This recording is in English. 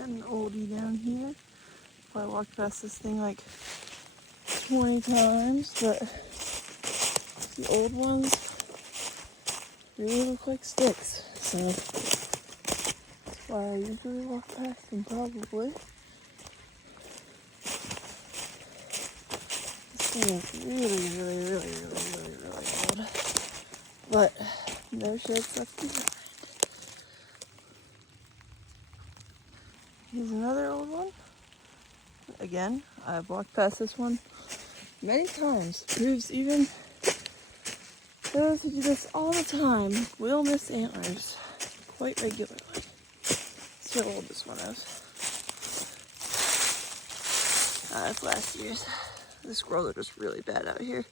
got an oldie down here. I walked past this thing like 20 times, but the old ones really look like sticks, so that's why I usually walk past them probably. This thing is really old, but no sheds left behind. Here's another old one. Again, I've walked past this one many times. Proves even those who do this all the time will miss antlers quite regularly. Let's see how old this one is. That's last year's. The squirrels are just really bad out here.